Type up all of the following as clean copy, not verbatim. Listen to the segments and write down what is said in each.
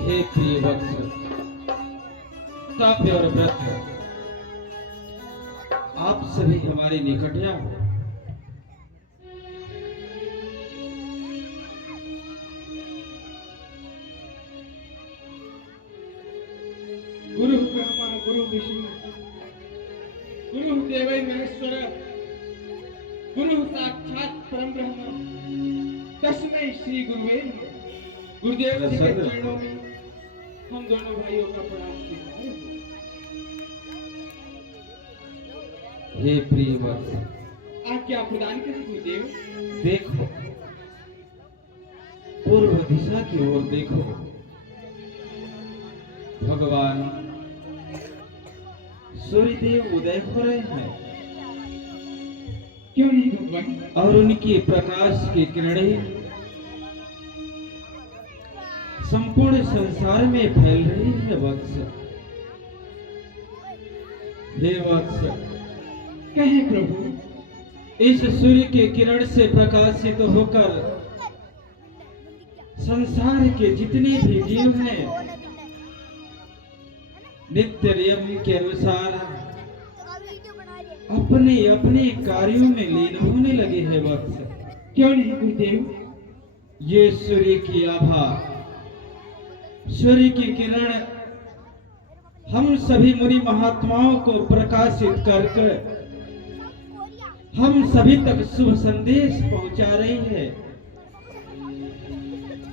हे प्रिय वत्स, ताप्य और व्रत आप सभी हमारे निकट आओ। गुरु ब्रह्मा गुरु विष्णु गुरु देवै महेश्वर गुरु साक्षात परम ब्रह्म तस्मै श्री गुरुवे नमः। गुरुदेव जी के चरणों में हम दोनों भाइयों का प्रणाम स्वीकार। हे प्रिय वत्स, आज्ञा प्रदान करें गुरुदेव। देखो, पूर्व दिशा की ओर देखो। भगवान सूर्यदेव उदय हो रहे हैं। क्यों नहीं भगवान? और उनकी प्रकाश की किरणें संपूर्ण संसार में फैल रही है वत्स। हे वत्स, कहे प्रभु। इस सूर्य के किरण से प्रकाशित होकर संसार के जितने भी जीव हैं नित्य नियम के अनुसार अपने अपने कार्यों में लीन होने लगे हैं वत्स। क्यों नहीं गुरुदेव? ये सूर्य की आभा, सूर्य की किरण हम सभी मुनि महात्माओं को प्रकाशित कर हम सभी तक शुभ संदेश पहुंचा रही है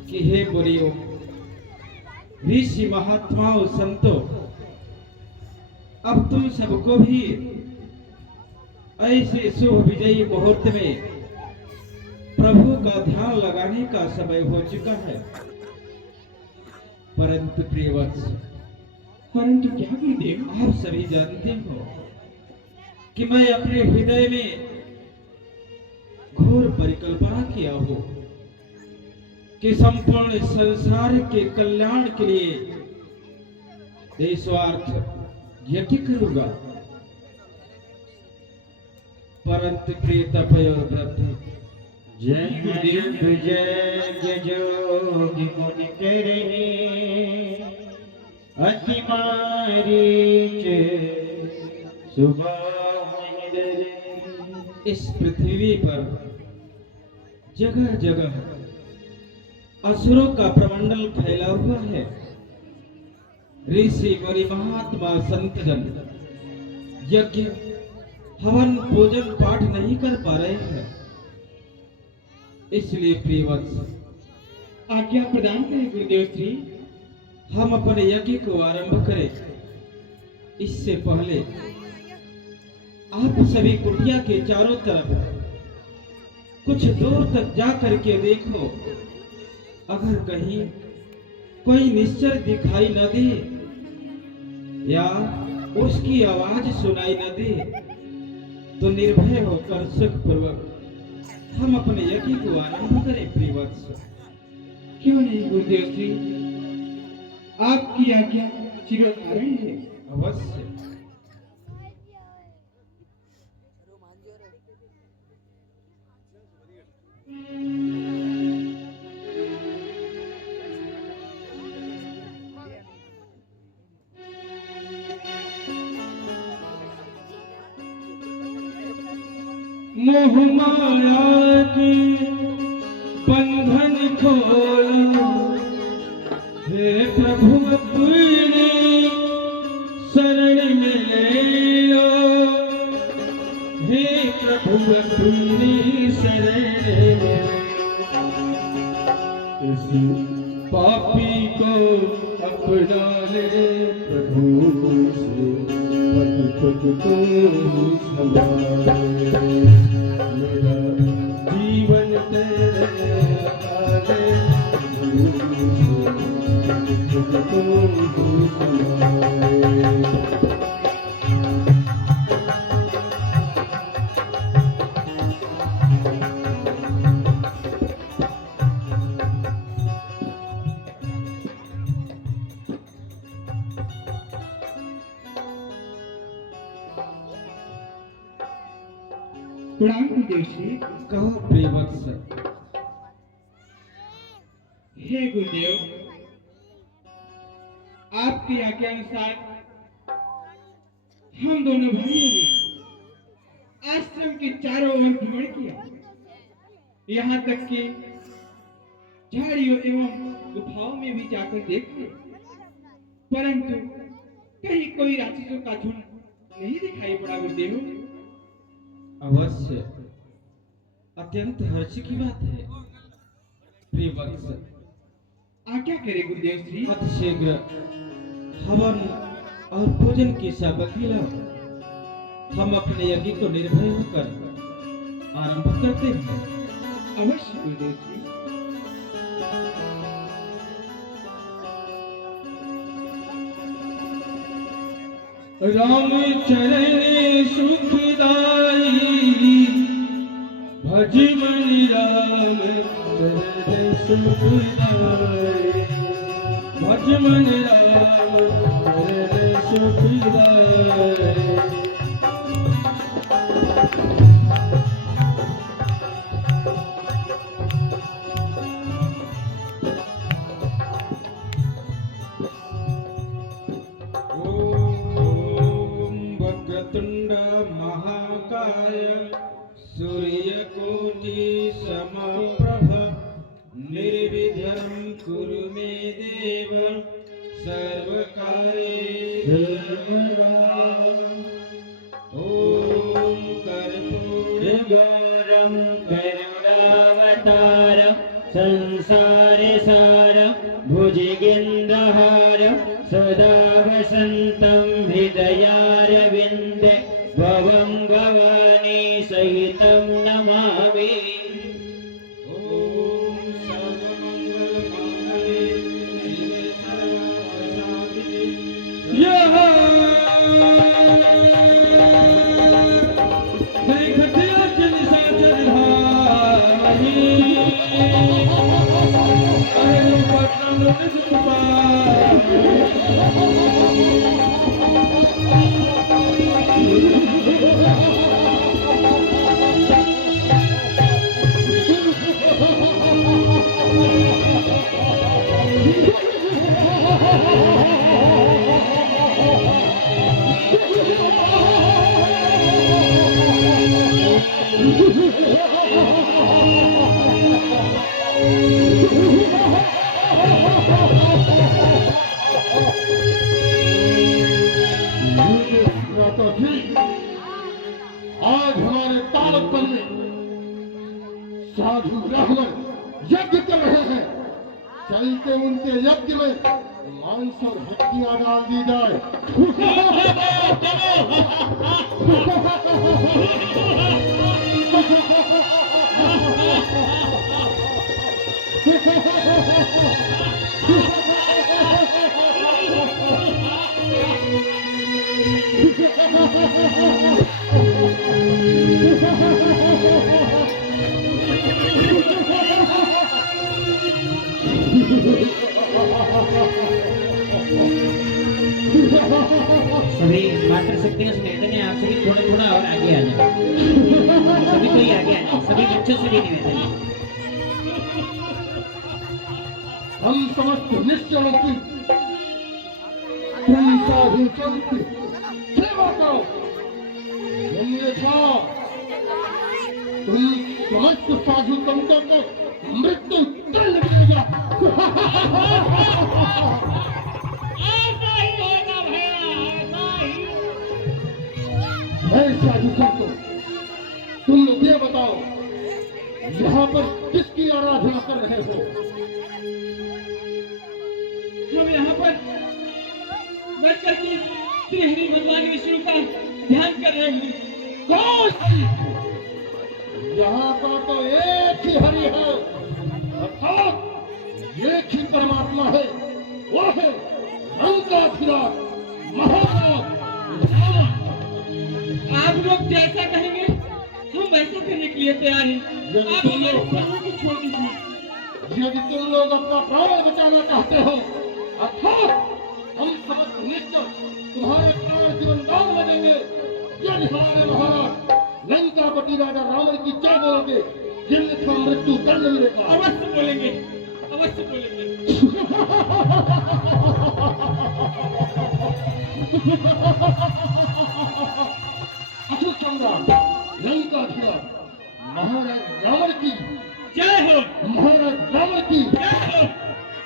कि हे मुनियों, ऋषि महात्माओं, संतों, अब तुम सबको भी ऐसे शुभ विजयी मुहूर्त में प्रभु का ध्यान लगाने का समय हो चुका है। परंतु प्रिय वत्स, परंतु क्या गुरुदेव? आप सभी जानते हो कि मैं अपने हृदय में घोर परिकल्पना किया हो कि संपूर्ण संसार के कल्याण के लिए निस्वार्थ यज्ञ करूंगा। परंतु प्रिय तपय और व्रत जय जय जोगी मुनि तेरे अति मारीच सुबह इस पृथ्वी पर जगह जगह असुरों का प्रमंडल फैला हुआ है। ऋषि मुनि महात्मा संतजन यज्ञ हवन पूजन पाठ नहीं कर पा रहे हैं। इसलिए प्रिय वत्स, आज्ञा प्रदान करें गुरुदेव श्री। हम अपने यज्ञ को आरंभ करें। इससे पहले आप सभी कुटिया के चारों तरफ कुछ दूर तक जा करके देखो, अगर कहीं कोई निश्चर दिखाई न दे या उसकी आवाज सुनाई न दे तो निर्भय होकर सुखपूर्वक हम अपने यज्ञ को आरंभ करें। प्रिय वत्स, क्यों नहीं गुरुदेव श्री, आपकी आज्ञा चिरकारण है। अवश्य। मोह माया की बंधन खोलो, हे प्रभु अपने शरण में ले लो, हे प्रभु अपनी शरण में ले लो। इस पापी को अपना ले प्रभु से पद पद को संभाले मेरा जीवन तेरे हवाले प्रभु से पद पद को संभाले। प्रणाम गुरुदेव श्री। कहो प्रिय वत्स। हे गुरुदेव, आपकी आज्ञा अनुसार हम दोनों भाइयों ने आश्रम के चारों ओर भ्रमण किया, यहाँ तक कि झाड़ियों एवं गुफाओं में भी जाकर देखा, परंतु कहीं कोई राक्षसों का झुंड नहीं दिखाई पड़ा गुरुदेव। अवश्य अत्यंत हर्ष की बात है प्रिय वत्स। आज्ञा करे गुरुदेव श्री। अति शीघ्र हवन और भोजन की सामग्री लाओ। हम अपने यज्ञ को निर्भय होकर आरंभ करते हैं। अवश्य गुरुदेव श्री। राम चरण सुखदाई भज मन राम चरण सुखदाई भज मन राम चरण सुखदाई। महाकाय सूर्यकोटि समप्रभ निर्विघ्नं कुरु मे देव सर्वकार्येषु सर्वदा। ॐ कर्पूरगौरं करुणावतारं संसारसारं भुजगेन्द्रहारं सदा वसन्तं हृदयारविन्दे भवं भवानी सहितं नमामि। ॐ सर्वमङ्गलमाङ्गल्ये शिवे सर्वार्थसाधिके आज हमारे तालपन में साधु ब्राह्मण यज्ञ कर रहे हैं। चलते उनके यज्ञ में मांस और हड्डियां डाल दी जाए। सभी मास्टर शक्ति से निवेदन है आपसे कि थोड़ा थोड़ा और आगे आ जाए। सभी कोई आगे आ जाए, सभी बच्चों से भी निवेदन है। हम समस्त निश्चलों की तुम साधु संत की सेवा करो, अन्यथा तुम समस्त साधु संतों को मृत्यु दंड मिलेगा। साधु संतों, तुम लोग ये बताओ, यहाँ पर किसकी आराधना कर रहे हो? श्री भगवान विष्णु का ध्यान कर रहे हैं। कौन? यहाँ पर तो एक ही हरि है, अर्थात एक ही परमात्मा है, वो है लंकाधिराज महाराज रावण। आप लोग जैसा कहेंगे हम वैसा करने के लिए तैयार हैं। आप हमारे प्राणों को छोड़ दीजिए। यदि तुम लोग अपना प्राण बचाना चाहते हो, अर्थात हम समस्त निश्चय तुम्हारे प्राण जीवन दान में देंगे। यदि हमारे महाराज लंकापति राजा रावण की जय बोलोगे, जिनका मृत्यु दंड मिलेगा। अवश्य बोलेंगे, अवश्य बोलेंगे। अशोक सम्राट लंकाधिराज महाराज रावण की जय हो, महाराज रावण की जय हो,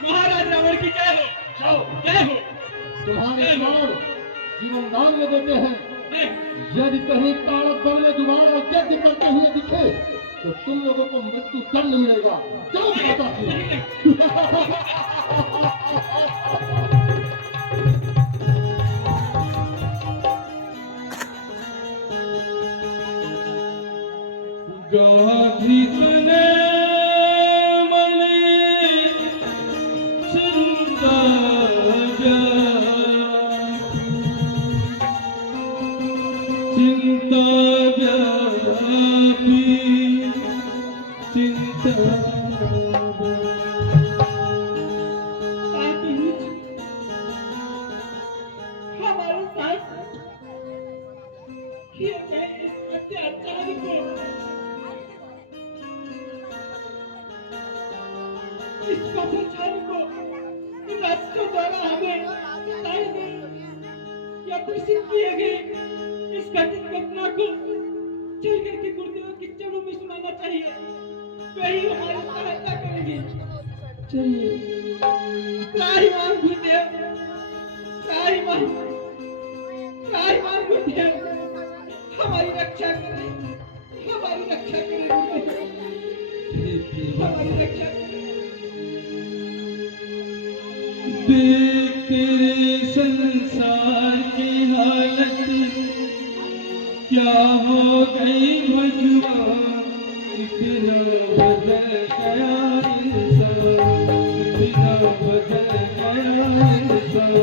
महाराज रावण की जय हो, जाओ। जय हो। तुम्हारे प्राण जीवन दान में देते हैं। जय। यदि कहीं ताड़क बन में जुबान और यज्ञ करते हुए दिखे तो तुम लोगों को मृत्यु दंड मिलेगा। जाओ माता गाधितने मने चिंता चिंता व्यापी चिंता हमारे साथ किए गए इस अत्याचार को, इस पापाचार को राष्ट्रों द्वारा हमें बताए गए या घोषित किए गए इस घटित घटना को चल करके गुरुदेव के चरणों में सुनाना चाहिए। वही हमारी सहायता करेंगे। चलिए त्राहिमाम गुरुदेव, त्राहिमाम गुरुदेव, हमारी रक्षा करें, हमारी रक्षा करें गुरुदेव, हमारी रक्षा करें। देख तेरे संसार की हालत क्या हो गई भगवान, इतना बदल गया इंसान, इतना बदल गया इंसान।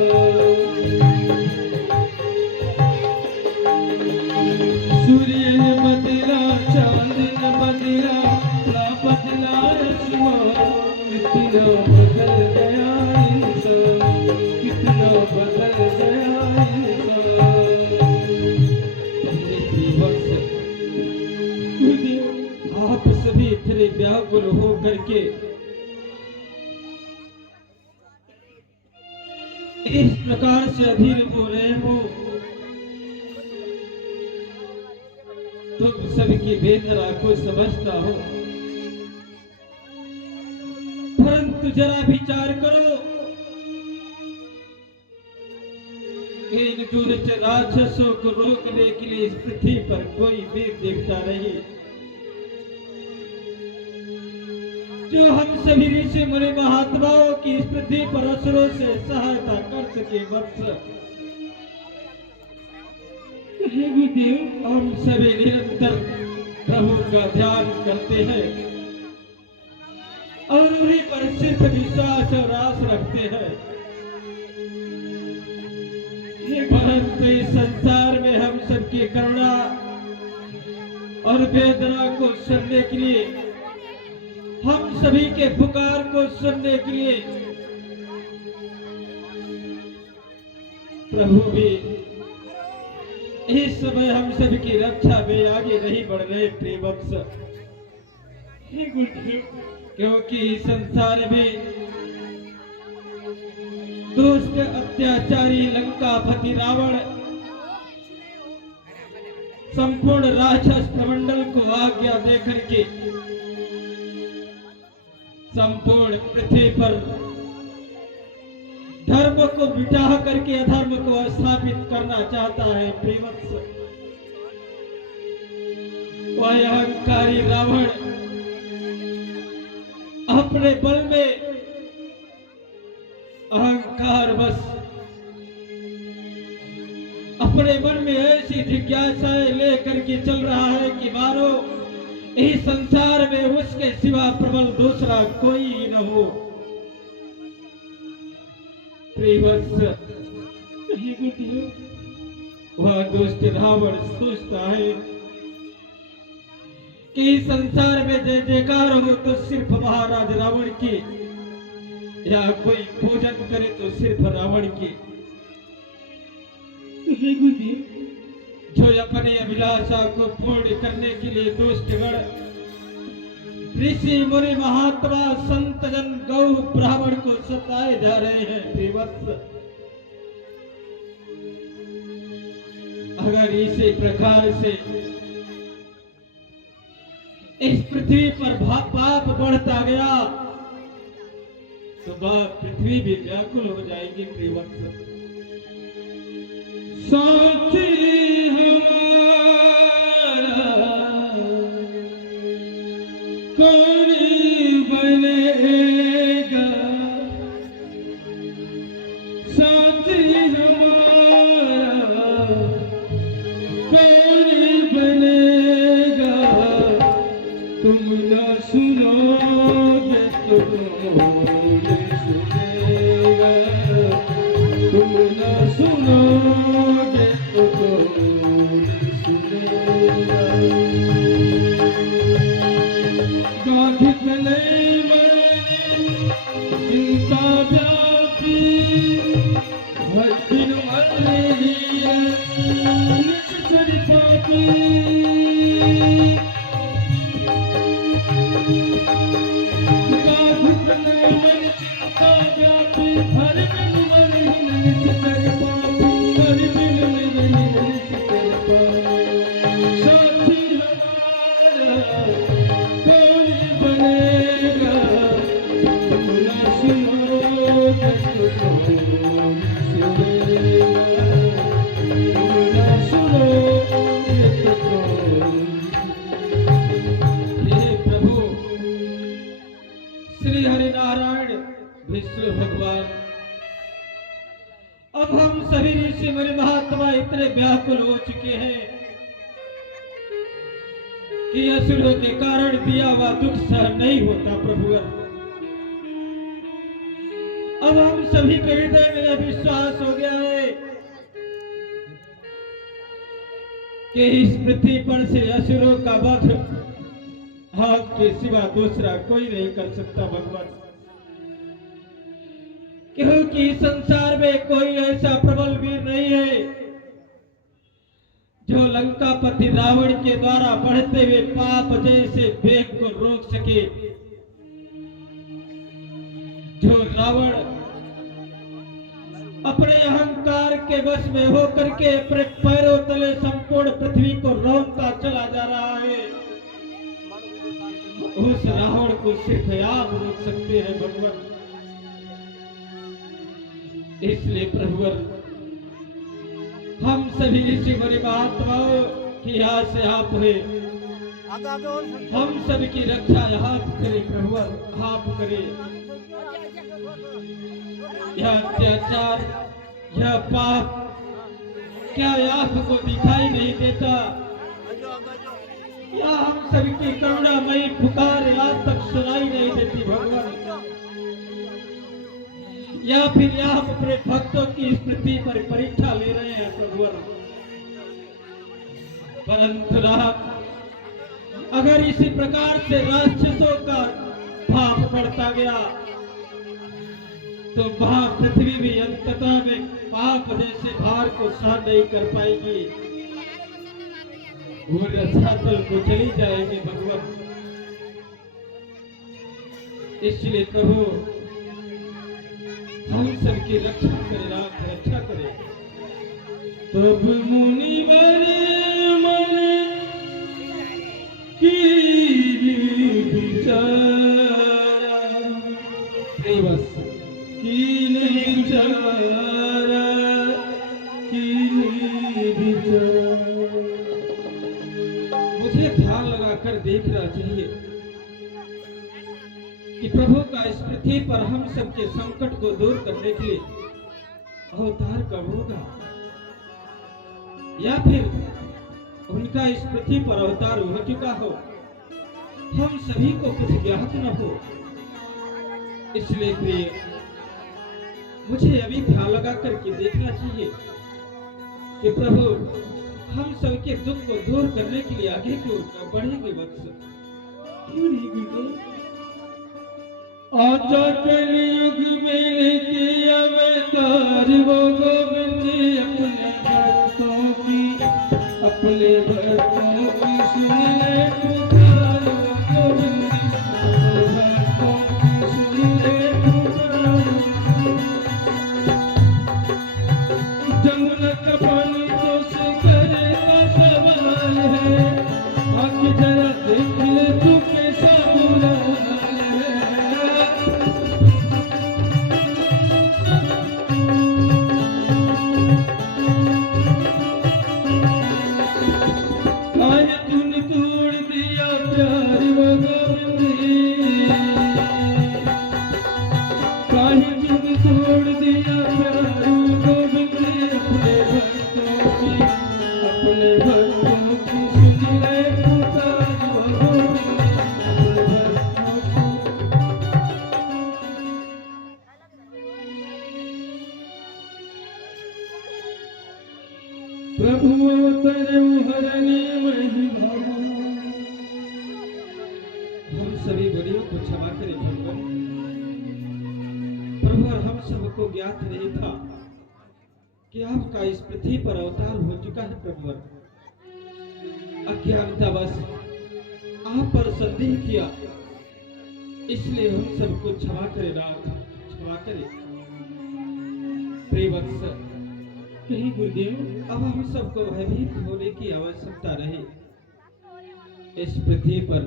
सूर्य ने बदला, चांद ने बदला, ना बदला आसमान, इतना बदल गया इंसान, कितना बदल गया इंसान। आप सभी इतने व्याकुल हो करके इस प्रकार से अधीर हो रहे हो, तुम सबकी वेदना को समझता हो, परंतु जरा विचार करो, इन दुष्ट राक्षसों को रोकने के लिए इस पृथ्वी पर कोई वीर देवता नहीं, जो हम सभी ऋषि मुनि महात्माओं की इस पृथ्वी पर असुरों से सहायता कर सके। वत्स गुरुदेव, हम सभी निरंतर प्रभु का ध्यान करते हैं और उन्हीं पर सिर्फ विश्वास और आस रखते हैं, परंतु इस संसार में हम सबकी करुणा और वेदना को सुनने के लिए, हम सभी के पुकार को सुनने के लिए प्रभु भी इस समय हम सभी की रक्षा में आगे नहीं बढ़ रहे प्रियवत्स। क्योंकि संसार में दुष्ट अत्याचारी लंकापति रावण संपूर्ण राक्षस प्रमंडल को आज्ञा देकर के संपूर्ण पृथ्वी पर धर्म को मिटा करके अधर्म को स्थापित करना चाहता है प्रियवत्स। वह अहंकारी रावण अपने बल में अहंकार बस अपने मन में ऐसी जिज्ञासाएं लेकर के चल रहा है कि मानो इस संसार में उसके सिवा प्रबल दूसरा कोई न हो। प्रियवत्स, हे गुरुदेव, वह दुष्ट रावण सोचता है कि इस संसार में जय जयकार हो तो सिर्फ महाराज रावण की, या कोई पूजन करे तो सिर्फ रावण की। हे गुरुदेव, जो अपने अभिलाषा को पूर्ण करने के लिए दुष्टगण ऋषि मुनि महात्मा संत जन गौ ब्राह्मण को सताए जा रहे हैं। प्रियवत्स, अगर इसी प्रकार से इस पृथ्वी पर पाप बढ़ता गया तो पृथ्वी भी व्याकुल हो जाएगी। प्रियवत्स, साथी कौन बनेगा, साथी हमारा कौन बनेगा, तुम न सुनोगे तो कौन सुनेगा, तुम न सुनोगे तो कौन सुनेगा। गाधिक नहीं मरने चिंता व्यापी, हर दिन मर रही है निश्चर पापी। गाधिक नहीं मन चिंता व्यापी, हर दिन मर रही निश्चर पापी, हर दिन मर रही निश्चर पापी। साथी हमारा कौन बनेगा, तुम न सुनोगे तो कौन सुनेगा, तुम न सुनोगे तो कौन। हे प्रभु श्री हरिनारायण विष्णु भगवान, अब हम सभी ऋषि मुनि महात्मा इतने व्याकुल हो चुके हैं कि असुरों के कारण दिया हुआ दुख सहन नहीं होता। प्रभु, अब हम सभी के हृदय में विश्वास हो गया है कि इस पृथ्वी पर से असुरों का वध आपके सिवा दूसरा कोई नहीं कर सकता। भगवान, क्योंकि इस संसार में कोई ऐसा प्रबल वीर नहीं है जो लंकापति रावण के द्वारा बढ़ते हुए पाप जैसे वेग को रोक सके। जो रावण अपने अहंकार के वश में होकर के अपने पैरों तले संपूर्ण पृथ्वी को रौंदता चला जा रहा है, उस रावण को सिर्फ आप रोक सकते हैं भगवान। इसलिए प्रभुवर, हम सभी ऋषि मुनि महात्माओं की आज से आप हुए, हम सभी की रक्षा आप करें प्रभुवर, आप करें। यह अत्याचार, यह पाप क्या आपको दिखाई नहीं देता? या हम सभी की करुणामयी पुकार आज तक सुनाई नहीं देती भगवान? या फिर आप अपने भक्तों की इस पृथ्वी पर परीक्षा ले रहे हैं प्रभुवर? परंतु अगर इसी प्रकार से राक्षसों का पाप बढ़ता गया तो वहां पृथ्वी भी अंततः में पाप जैसे भार को सहन नहीं कर पाएगी, वो रसातल को चली जाएगी भगवान। इसलिए प्रभु, हम सबकी रक्षा करें, आप रक्षा करें। तब मुनिवर मन की विचारा, बस की विचारा, की विचारा। मुझे ध्यान लगाकर देखना चाहिए कि प्रभु का इस पृथ्वी पर हम सबके संकट को दूर करने के लिए अवतार कब होगा? या फिर उनका इस पृथ्वी पर अवतार हो चुका हो, हम सभी को कुछ ज्ञात न हो। इसलिए प्रिय, मुझे अभी ध्यान लगा करके देखना चाहिए कि प्रभु हम सबके दुख को दूर करने के लिए आगे की ओर बढ़ेंगे वत्स। क्यों नहीं गुरुदेव? आजा कलयुग में लेके अवतार वो गोविंद अपने भक्तों की सुन ले पुकार वो गोविंद अपने भक्तों की सुन ले पुकार। जमुना का पानी तो सागर का सवाल है, आँख जरा देख ले तू कैसा बुरा है। आज तूने तोड़ दिया प्यार वो गोविंद, काहे तूने तोड़ दिया प्यार वो गोविंद अपने भक्तों की सुन ले पुकार वो गोविंद अपने भक्तों की। प्रभु अवतरे हरने महिमा। हम सभी बड़ियों को क्षमा करें भगवान। प्रभु, हम सबको ज्ञात नहीं था कि आपका इस पृथ्वी पर अवतार हो चुका है। प्रभु, अज्ञानतावश आप पर संदेह किया, इसलिए हम सबको क्षमा करें नाथ, क्षमा करें। प्रिय वत्स, कहीं गुरुदेव, अब हम सबको भयभीत होने की आवश्यकता नहीं। इस पृथ्वी पर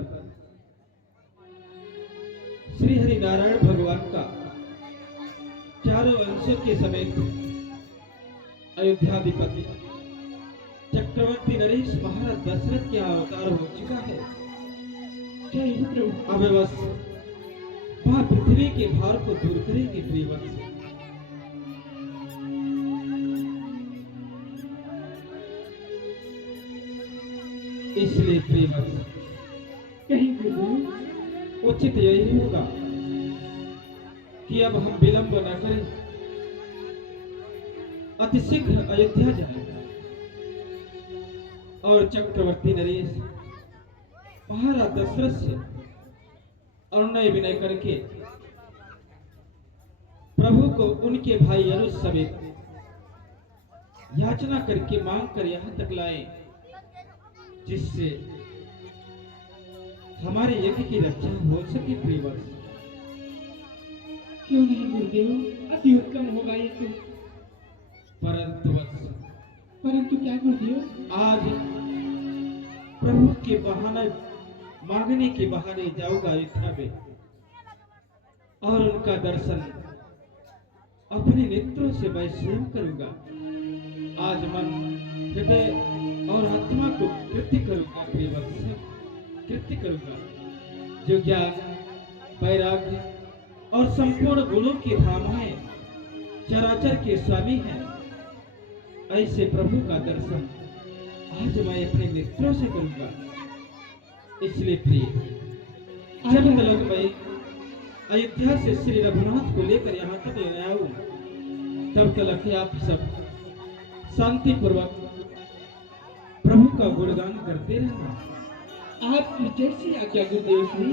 श्री हरि नारायण भगवान का चारों वंशों के समेत अयोध्याधिपति चक्रवर्ती नरेश महाराज दशरथ के अवतार हो चुका है। जय हो प्रभु। अब बस वहां पृथ्वी के भार को दूर करेंगे। प्रिय वत्स, इसलिए प्रिय वत्स, कहीं गुरुदेव, उचित यही होगा कि अब हम विलंब न करें, अतिशीघ्र अयोध्या जाएं और चक्रवर्ती नरेश महाराज दशरथ से अनुनय विनय करके प्रभु को उनके भाई अनुज समेत याचना करके मांग कर यहाँ तक लाएं, जिससे हमारे यज्ञ की रक्षा हो सके। प्रिय वत्स, क्यों नहीं गुरुदेव, अति उत्तम होगा ये तो। परंतु वत्स, परंतु क्या गुरुदेव? आज प्रभु के बहाने मांगने के बहाने जाऊंगा अयोध्या में और उनका दर्शन अपने नेत्रों से मैं स्वयं करूंगा। आज मन, हृदय और आत्मा को कृत्य करूंगा। प्रिय वत्स, कृत्य करूंगा जो ज्ञान, वैराग्य और संपूर्ण गुणों के धाम है, चराचर के स्वामी हैं, ऐसे प्रभु का दर्शन आज मैं अपने नेत्रों से करूंगा। इसलिए प्रिय, जब तक मैं अयोध्या से श्री रघुनाथ को लेकर यहाँ तक ले आऊं, तब तक आप सब शांति पूर्वक प्रभु का गुणगान करते रहना। आपकी जैसी आज्ञा गुरुदेव श्री।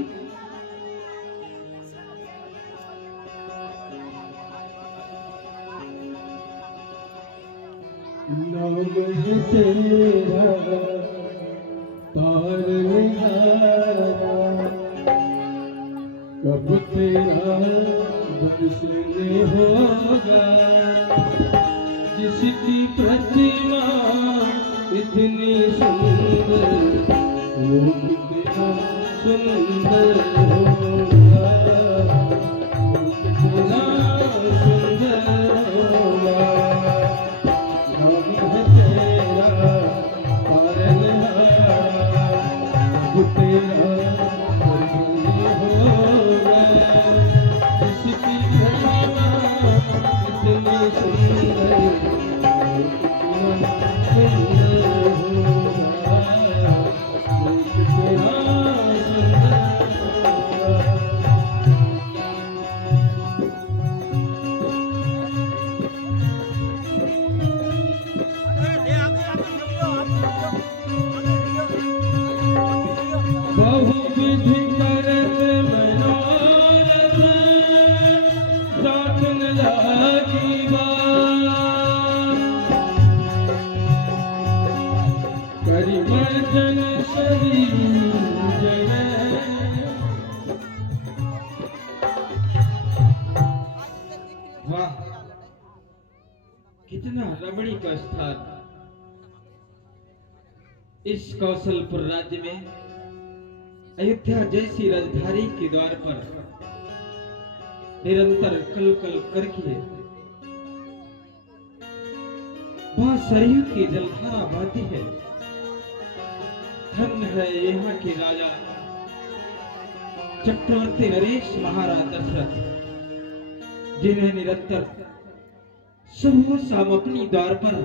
नाम है तेरा तारनहारा, कब तेरा दर्शन होगा। जिसकी प्रतिमा इतनी सुंदर, वो कितना सुंदर होगा, वो कितना सुंदर होगा। नाम है तेरा तारनहारा, कब तेरा दर्शन होगा। जिसकी प्रतिमा इतनी सुंदर, वो कितना सुंदर वाह, कितना रमणी का स्थान। इस कौशलपुर राज्य में अयोध्या जैसी राजधानी के द्वार पर निरंतर कल कल करके वहां सरयू की जलधारा बहती है। धन्य है यहाँ के राजा चक्रवर्ती नरेश महाराज दशरथ, जिन्हें निरंतर सुबह शाम अपनी द्वार पर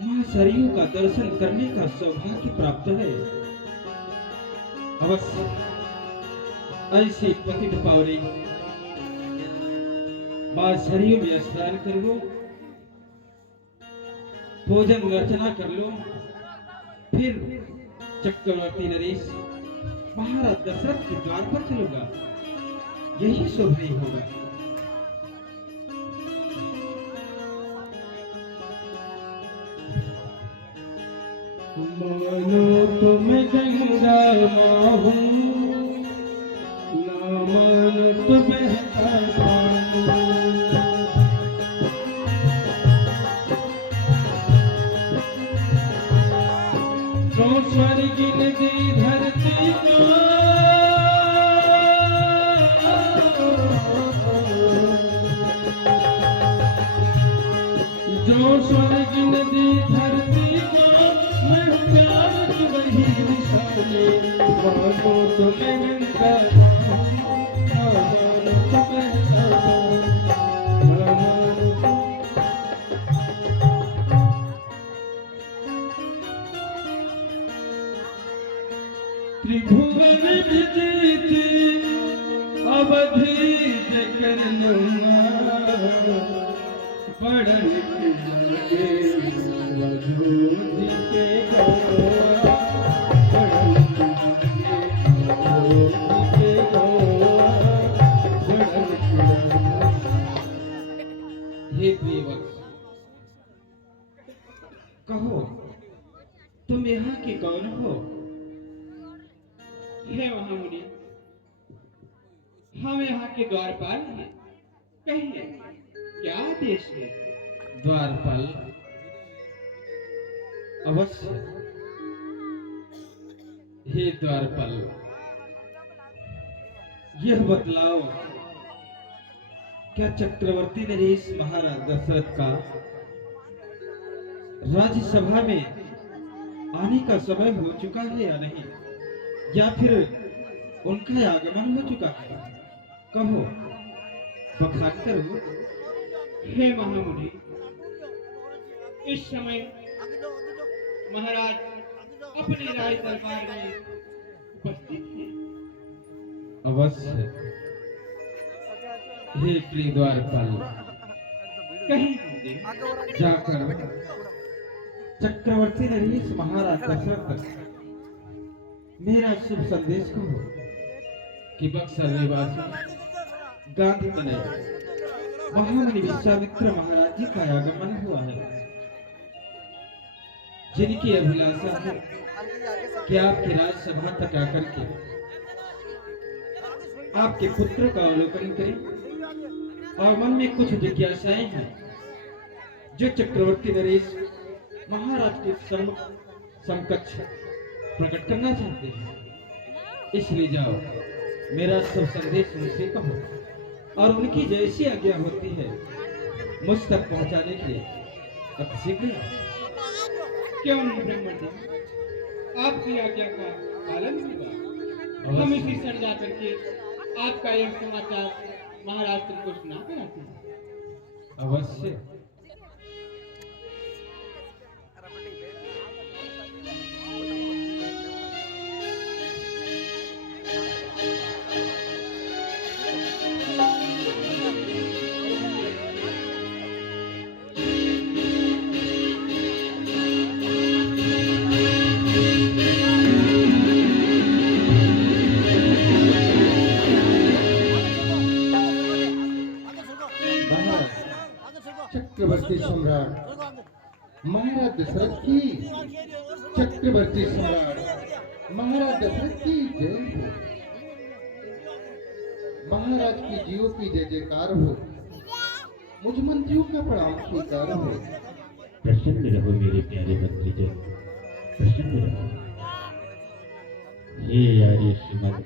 मां सरयू का दर्शन करने का सौभाग्य प्राप्त है। अवश्य ऐसी पतित पावनी मां सरयू में स्नान कर लो, भोजन अर्चना कर लो, फिर चक्रवर्ती नरेश महाराज दशरथ के द्वार पर चलूंगा, यही शोभनीय होगा। मानो तुम गंगा माँ हो, ना मानो तो बहता पानी। जो स्वर्ग नदी धरती को, जो स्वर्ग नदी धरती को, मैं प्यार की वही निशानी। मानो तो गंगा माँ, मानो तो बहता त्रिभुवन विदित अवधि जकर पढ़न के लगे वधू जी के गौआ, पढ़न के लगे वधू जी के गौआ, पढ़न के। हे प्रियवत्स, कहो तुम यहाँ के कौन हो? हे महामुनि, हम यहाँ के द्वारपाल हैं। कहिए क्या आदेश है? द्वारपाल, अवश्य। हे द्वारपाल, यह बतलाओ, क्या चक्रवर्ती नरेश महाराज दशरथ का राज्यसभा में आने का समय हो चुका है या नहीं, या फिर उनका आगमन हो चुका है? कहो, बखान करो। हे महामुनि, इस समय महाराज अपने राज दरबार में उपस्थित हैं। अवश्य। हे प्रिय द्वारपाल, कहीं जाकर चक्रवर्ती नरेश महाराज दशरथ तक मेरा शुभ संदेश कहो कि बक्सर निवासी गांधी तनय महामुनि विश्वामित्र महाराज जी का आगमन हुआ है, जिनकी अभिलाषा है कि आपकी राजसभा तक आकर के आपके पुत्र का अवलोकन करें, और मन में कुछ जिज्ञासाएं हैं जो चक्रवर्ती नरेश महाराज के समकक्ष प्रकट करना चाहते हैं। इसलिए जाओ, मेरा सब संदेश उनसे कहो, और उनकी जैसी आज्ञा होती है मुझ तक पहुंचाने के लिए अतिशीघ्र क्यों नहीं ब्रह्मण जी, आपकी आज्ञा का पालन होगा। हम इसी क्षण जा करके आपका यह समाचार महाराज तक को सुना कर आते हैं। अवश्य। चक्रवर्ती सम्राट महाराज दशरथ की, चक्रवर्ती सम्राट महाराज दशरथ की जय हो। महाराज की जीवों की जय जयकार हो। मुझ मंत्रियों का प्रणाम स्वीकार हो। प्रसन्न रहो मेरे प्यारे मंत्रीजन, प्रसन्न रहो। हे आर्य श्रीमद,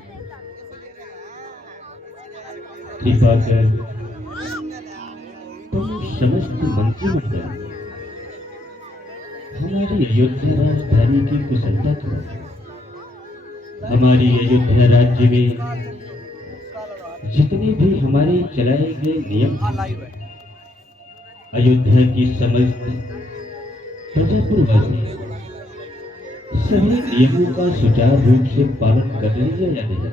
कृपा कर तुम समस्त मंत्रिमंडल हमारी अयोध्या राजधानी की कुशलता करो। हमारी अयोध्या राज्य में जितने भी हमारे चलाए गए नियम हैं, अयोध्या की समस्त प्रजापूर्वक सभी नियमों का सुचारू रूप से पालन कर लिया या नहीं।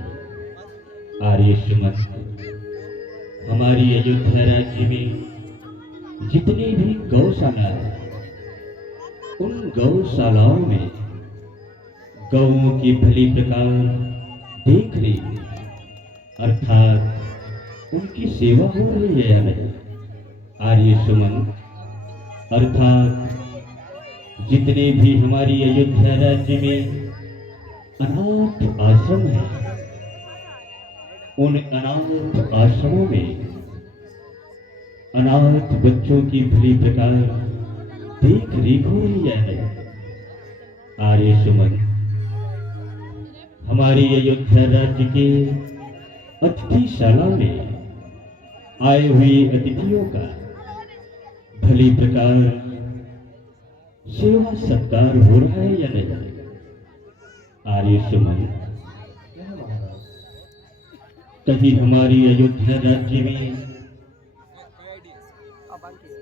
आर्य श्रीमद, हमारी अयोध्या राज्य में जितनी भी गौशाला है, उन गौशालाओं में गौओं की भली प्रकार देख रेख अर्थात उनकी सेवा हो रही है या नहीं। आर्य सुमन, अर्थात जितने भी हमारी अयोध्या राज्य में अनाथ आश्रम हैं, उन अनाथ आश्रमों में अनाथ बच्चों की भली प्रकार देख रेख हो रही है। आर्य सुमन, हमारी अयोध्या राज्य के अतिथिशाला में आए हुए अतिथियों का भली प्रकार सेवा सत्कार हो रहा है या नहीं। आर्य सुमन, कहीं हमारी अयोध्या राज्य में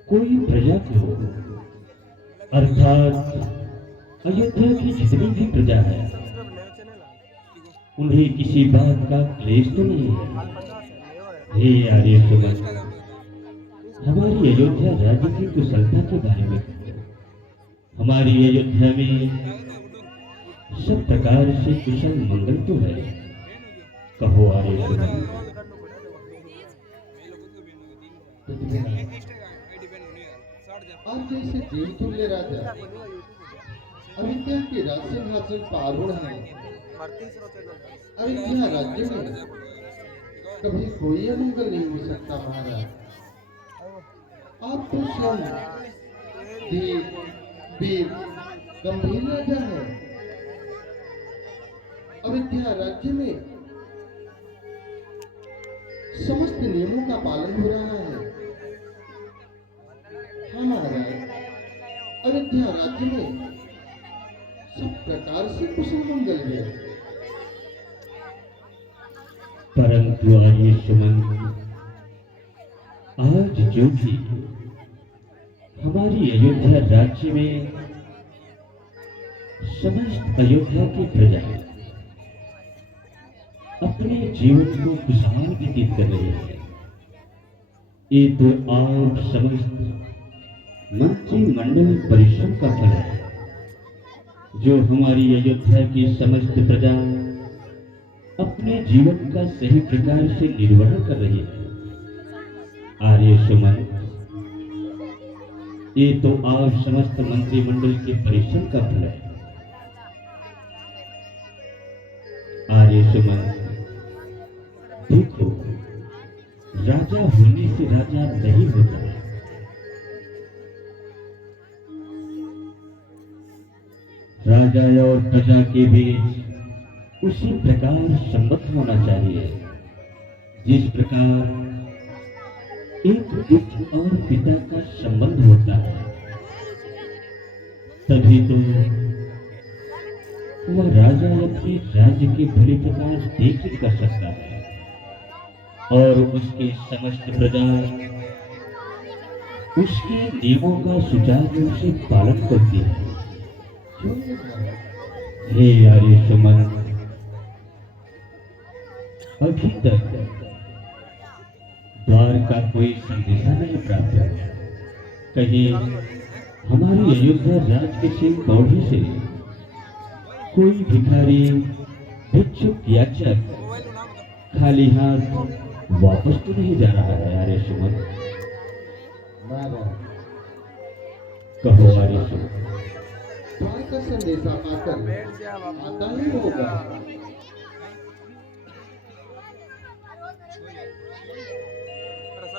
कोई प्रजा को, अर्थात अयोध्या की जितनी भी प्रजा है, उन्हें किसी बात का क्लेश तो नहीं है। हे आर्य सुमन, हमारी अयोध्या राज्य की कुशलता के बारे में, हमारी अयोध्या में सब प्रकार से कुशल मंगल तो है, कहो आर्य सुमन। आप जैसे देवतुल्य राजा अयोध्या के राज सिंहासन पर आरूढ़ हैं। अयोध्या राज्य में कभी कोई अमंगल नहीं हो सकता महाराज। आप तो स्वयं देव वीर गंभीर राजा है। अयोध्या राज्य में समस्त नियमों का पालन हो रहा है। हाँ महाराज, अयोध्या राज्य में सब प्रकार से कुशल मंगल है। परंतु आर्य सुमन, आज जो भी हमारी अयोध्या राज्य में समस्त अयोध्या की प्रजा अपने जीवन को खुशहाल व्यतीत कर रही है, ये तो आप समस्त मंत्रिमंडल परिश्रम का फल है, जो हमारी अयोध्या की समस्त प्रजा अपने जीवन का सही प्रकार से निर्वहन कर रही है। आर्य सुमन, ये तो आप समस्त मंत्रिमंडल के परिश्रम का फल है। आर्य सुमन, देखो, राजा होने से राजा नहीं होता, राजा और प्रजा के बीच उसी प्रकार संबंध होना चाहिए जिस प्रकार एक पुत्र और पिता का संबंध होता है। तभी तो वह राजा अपने राज्य के भली प्रकार देखरेख कर सकता है और उसके समस्त प्रजा उसके नियमों का सुचारू रूप से पालन करती है। हे आर्य सुमन, अभी तक द्वार का कोई संदेशा नहीं प्राप्त हुआ। कहीं हमारी अयोध्या राज के सिंह पौड़ी से कोई भिखारी भिक्षुक याचक खाली हाथ वापस तो नहीं जा रहा है। आर्य सुमन, कहो आर्य सुमन, द्वार का संदेशा पाकर आता ही होगा।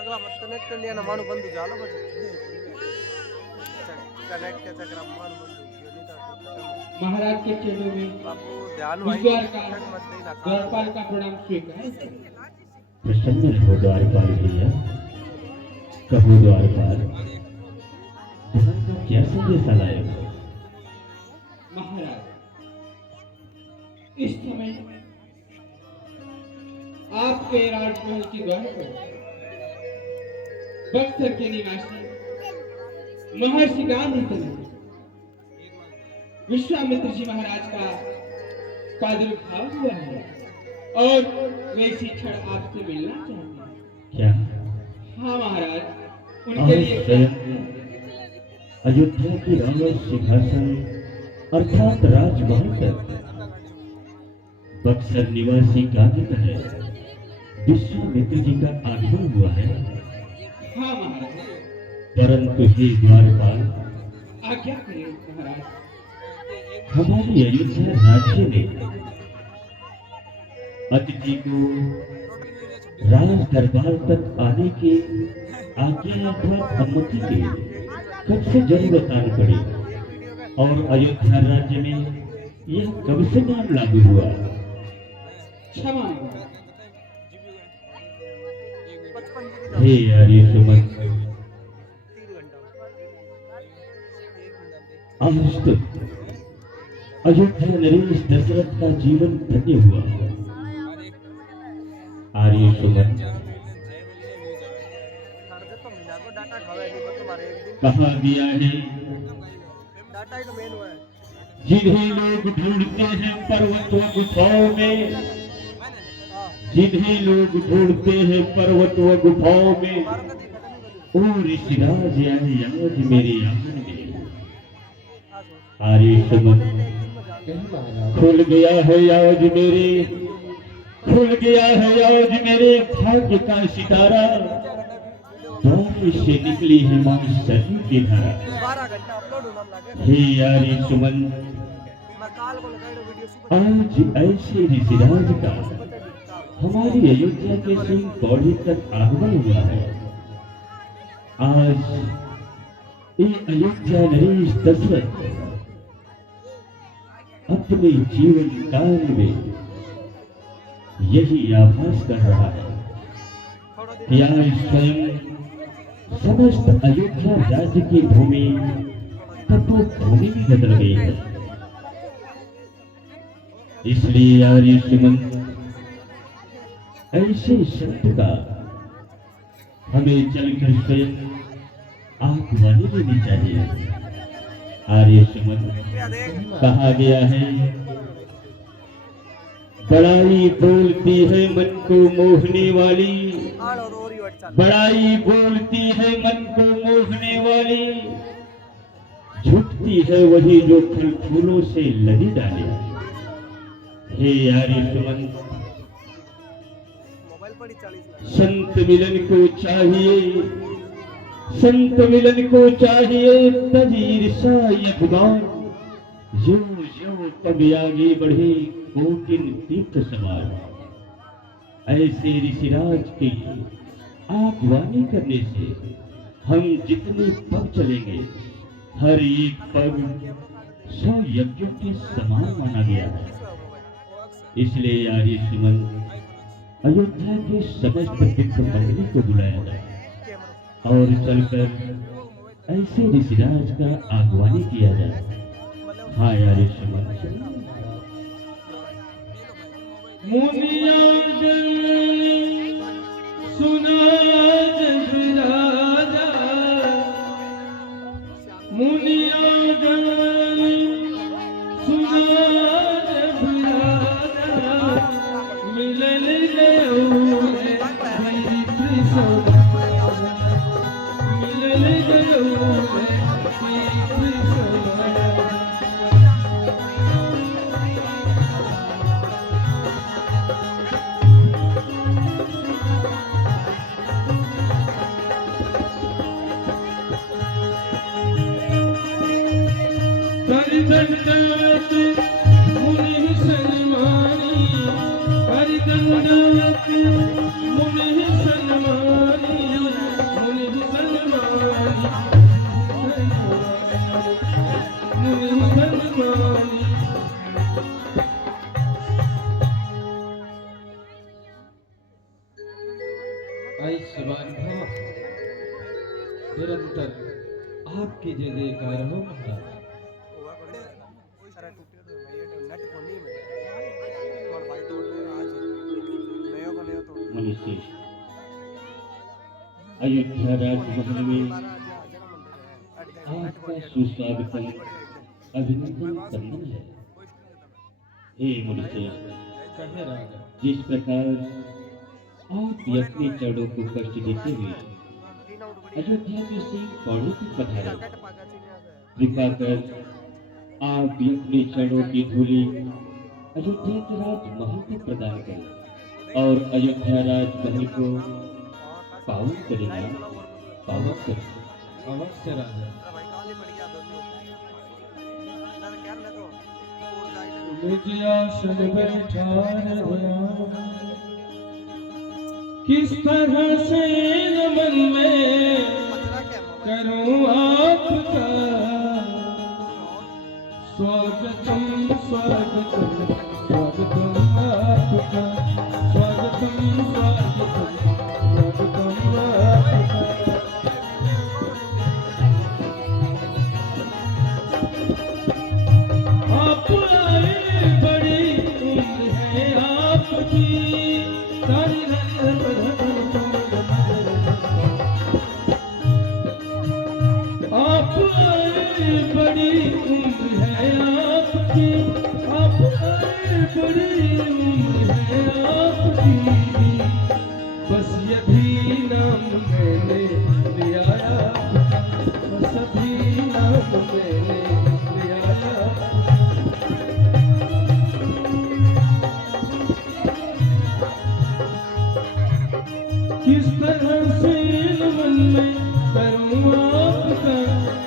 सगळा कनेक्ट लिया ना माणू बंधू झालं म्हणजे कनेक्ट के चक्र माणू बंधू महाराज के चरणों में बापू ध्यान द्वार का द्वारपाल का प्रणाम स्वीकार। प्रसन्न रहो द्वारपाल भैया। कहो द्वारपाल, तुम्हारा क्या संदेश लाया हो? महाराज, इस समय आपके राजमहल की द्वार पर बक्सर के निवासी महर्षि गांधी विश्वामित्र जी महाराज का प्रादुर्भाव हुआ है और वे इसी क्षण आपसे मिलना चाहते हैं। क्या? हाँ महाराज, उनके लिए अयोध्या की राम सिंहासन अर्थात राजमहल तक बक्सर निवासी गांधी का है विश्वामित्र जी का आगमन हुआ है। हाँ महाराज। परंतु हे द्वारपाल, आज्ञा करें महाराज। हमारी अयोध्या राज्य में अतिथि को राज दरबार तक आने की आज्ञा अथवा अनुमति के कब से जरूरत आन पड़ी और अयोध्या राज्य में यह कब से नियम लागू हुआ? क्षमा हे आर्य सुमन, आज तो अयोध्या नरेश दशरथ का जीवन धन्य हुआ। आर्य सुमन, कहा गया है डाटा ही तो मेन हुआ है। जिन्हें लोग ढूंढते हैं पर्वत व गुफाओं में, जिन्हें लोग ढूंढते हैं पर्वत व गुफाओं में, ओ ऋषिराज आए आज मेरे आंगन में। आर्य सुमन, खुल गया है आज मेरे, खुल गया है आज मेरे भाग्य का सितारा, द्वार से निकली है मां सरयू की धारा। 12 घंटा अपलोड होना लगे। हे आर्य सुमन, मैं काल को लगाया वीडियो आज ऐसे ऋषिराज का हमारी अयोध्या के सिंह पौड़ी तक आगमन हुआ है। आज ये अयोध्या नरेश दशरथ अपने जीवन काल में यही आभास कर रहा है कि आज स्वयं समस्त अयोध्या राज्य की भूमि तपोभूमि में बदल गई है। इसलिए आर्य सुमन, ऐसे संत का हमें चलकर स्वयं आगवानी लेनी चाहिए। आर्य सुमन, कहा गया है बड़ाई बोलती है मन को मोहने वाली, बड़ाई बोलती है मन को मोहने वाली, झुकती है वही जो फल फूलों से लड़ी डाले। हे आर्य सुमन, संत मिलन को चाहिए, संत मिलन को चाहिए तभी ईर्षा अभिमान, जो जो पग आगे बढ़े कोकिन तीर्थ सवार। ऐसे ऋषिराज की आगवानी करने से हम जितने पग चलेंगे, हर एक पग 100 यज्ञों के समान माना गया है। इसलिए आर्य सुमन, अयोध्या के समस्त मित्र मंडली को बुलाया जाए और चलकर ऐसे ऋषिराज का आगवानी किया जाए। हाँ आर्य सुमन। मुनिया सुना जग राजा, मुनिया सुना जग राजा, मिलन गयो मिलन गयो हरिदंडात मुनि सन्मानी, हरिदंडात मुनि सन्मानी, आयुष्मान भव। निरंतर आपकी जय जयकार हो महाराज। अरे टूटे तो भाई ये नेट को नहीं में और भाई तोड़ दे आज नयो को नयो तोड़ मनुष्य अयोध्या राजमहल में आपका सुस्वागतम अभिनंदन वंदन है। हे मनुष्य, कहे राजा। जिस प्रकार आप अपने चरणों को कष्ट देते हुए अयोध्या के सिंह पौड़ों को पधारे, कृपा कर आप भी अपने चरणों की धूली अयोध्या के राजमहल को प्रदान करें और अयोध्या राजमहल को पावन करेगा, पावन करें। अवश्य राजा। भाई काली पड़ गया दोनों दादा क्या ले तो और जाए मुझे आसन बैठा रहा किस तरह से नमन में पचरा क्या करूं आपका स्वागतम स्वागतम स्वागतम आपका स्वागतम स्वागतम स्वागतम आपका। आप आए बड़ी उम्र है आपकी सारी आप आए बड़ी उम्र है आपकी आप आए बड़ी उम्र है आपकी बस यही नाम मैंने लिया आपका बस अभी नाम मैंने लिया किस तरह से नमन में करूं आपका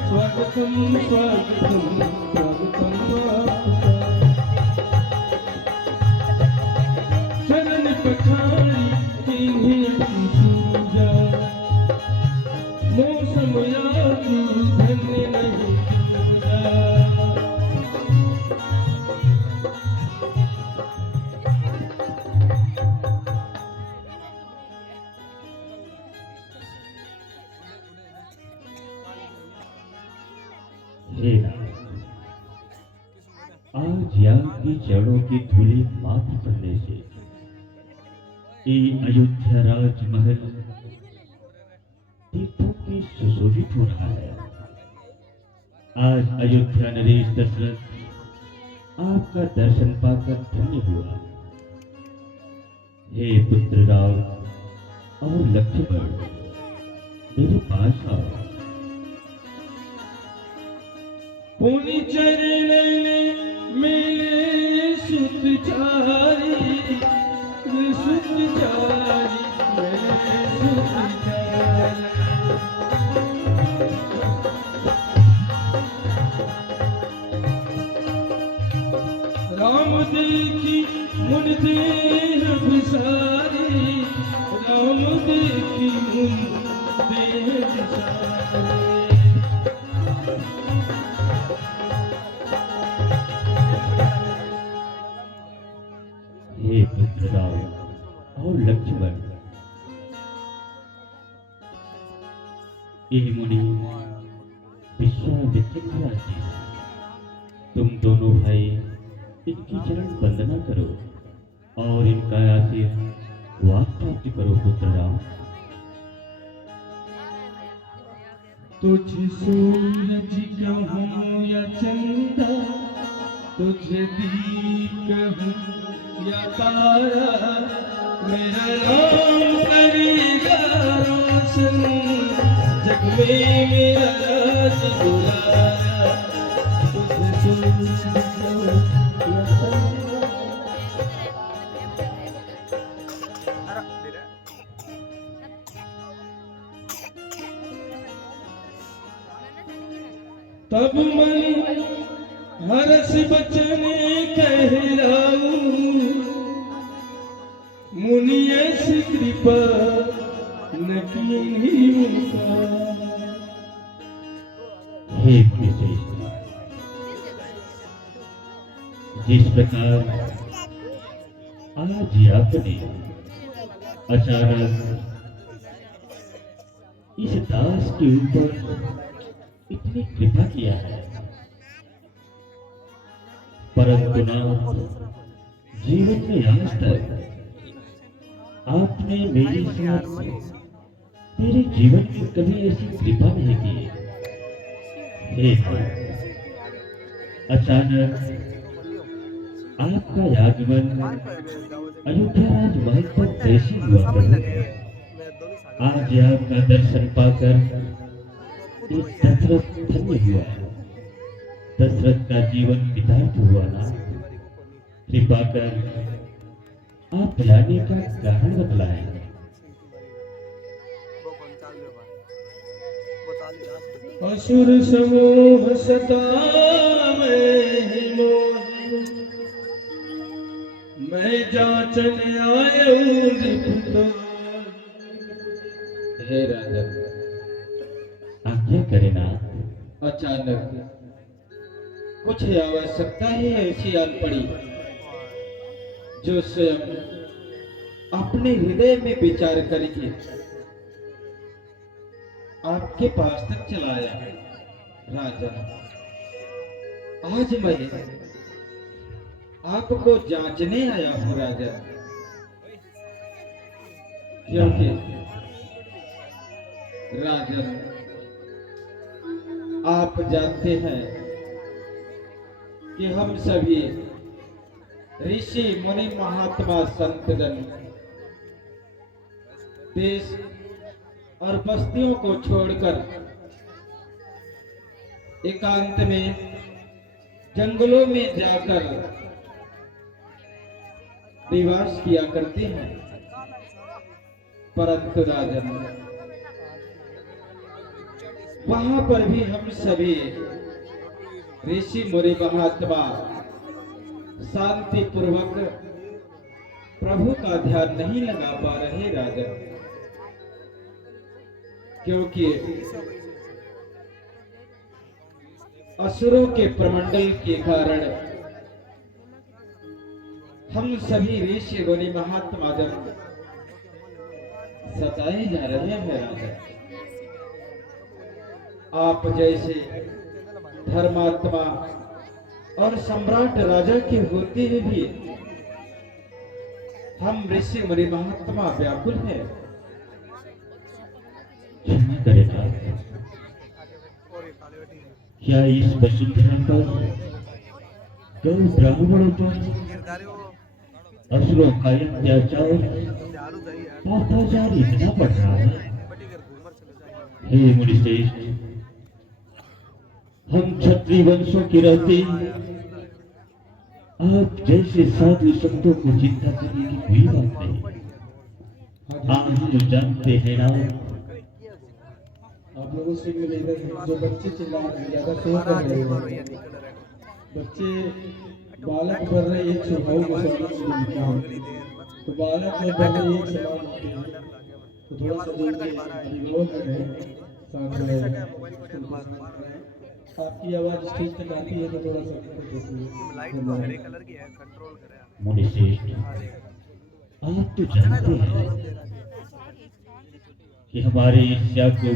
स्वागतम स्वागतम स्वागतम आपका। चरण पखारी इन्हीं की पूजा मौसम यादू धन्य नहीं पूजा। हे नाथ, आज आपकी चरणों की धूली माथ पड़ने से ये अयोध्या राजमहल तीर्थों की सुशोभित हो रहा है। आज अयोध्या नरेश दशरथ आपका दर्शन पाकर धन्य हुआ। हे पुत्र राम और लक्ष्मण, मेरे पास आओ। पुनि चरण मिले सुत चारी मेरे सुत चारी। राम देखी मुन देह विसारी राम देखी मुन देह विसारी। हे पुत्र राम और लक्ष्मण, ये मुनि विश्वामित्र महाराज जी, तुम दोनों भाई इनकी चरण वंदना करो और इनका आशीर्वाद प्राप्त करो। पुत्र राम, तुझ सूरज कहूँ या चंदा तुझे दीप कहूँ या तारा मेरा नाम करेगा रोशन जग में मेरा राज दुलारा। तुझे सूरज कहूँ या चंदा अरे तेरा तब मन हरस बचन कहराऊ मुनि ऐसी कृपा न कीन्ही उनका। हे मुनि श्रेष्ठ, जिस प्रकार आज आपने अचानक इस दास के ऊपर इतनी कृपा किया है, परंतु नाथ, जीवन में आज तक आपने मेरे साथ मेरे जीवन में कभी ऐसी कृपा नहीं की। हे नाथ, अचानक आपका आगमन अयोध्या राजमहल पर कैसे हुआ प्रभु? आज आपका दर्शन पाकर एक दशरथ धन्य हुआ, दशरथ का जीवन विदार्थ हुआ ना। कृपा कर आप लाने का कारण बतलाएं। असुर समूह सतावे मोहि, मैं जाचन आयो निपुता। हे राजा, आज्ञा करें नाथ। अचानक कुछ आवश्यकता ही ऐसी आन पड़ी जो स्वयं अपने हृदय में विचार करके आपके पास तक चलाया। राजा, आज मैं आपको जांचने आया हूं राजा, क्योंकि राजन, आप जानते हैं कि हम सभी ऋषि मुनि महात्मा संतजन देश और बस्तियों को छोड़कर एकांत में जंगलों में जाकर निवास किया करते हैं। परंतु राजन, वहां पर भी हम सभी ऋषि मुनि महात्मा शांति पूर्वक प्रभु का ध्यान नहीं लगा पा रहे राजा, क्योंकि असुरों के प्रमंडल के कारण हम सभी ऋषि मुनि महात्मा जन सताए जा रहे हैं राजा। आप जैसे धर्मात्मा और सम्राट राजा के होते हुए भी हम ऋषि मुनि महात्मा व्याकुल हैं। क्षमा करें नाथ, क्या इस वसुंधरा पर गौ ब्राह्मणों पर असुरों का अत्याचार अत्याचार इतना बढ़ रहा है? हे मुनिश्रेष्ठ, हम क्षत्रिय वंशों के रहते आप जैसे साधु संतों को चिंता करने की कोई बात नहीं। आप तो जानते हैं ना, आप लोगों से निवेदन है, जो बच्चे चिल्ला रहे हैं, ज्यादा शोर कर रहे हैं, बच्चे बालक भर रहे एक स्वभाव को समान मिलता है, तो बालक और भर रहे एक समान होते हैं, तो थोड़ा सा दूर के विरोध में साथ में आपकी आवाज स्टेज तक आती है तो थोड़ा सा मुनिश्रेष्ठ, आप तो जानते हैं कि हमारे ईर्ष्या को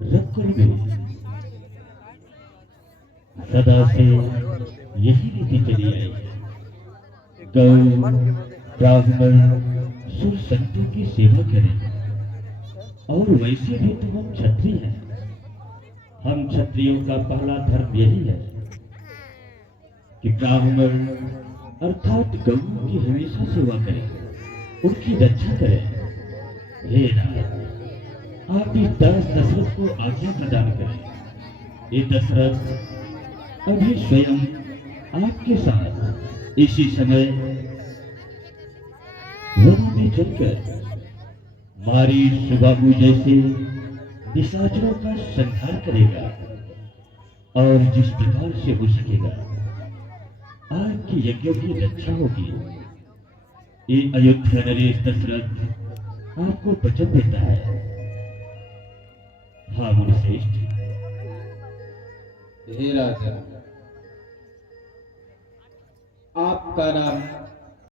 रखकुल में सदा से यही रीति चली आई है। गौ ब्राह्मण सुर संतों की सेवा करें, और वैसे भी तो हम क्षत्रिय हैं। हम क्षत्रियों का पहला धर्म यही है कि ब्राह्मण अर्थात गौ की हमेशा सेवा करें, उनकी रक्षा करें। हे राम, आप इस दास दशरथ को आज्ञा प्रदान करें। ये दशरथ अभी स्वयं आपके साथ इसी समय वन में चलकर मारी सुबाबू जैसे निशाचरों का संहार करेगा, और जिस प्रकार से हो सकेगा आपके यज्ञों की रक्षा होगी। ये अयोध्या नरेश दशरथ आपको वचन देता है। हाँ मुनिश्रेष्ठ। हे राजा, आपका नाम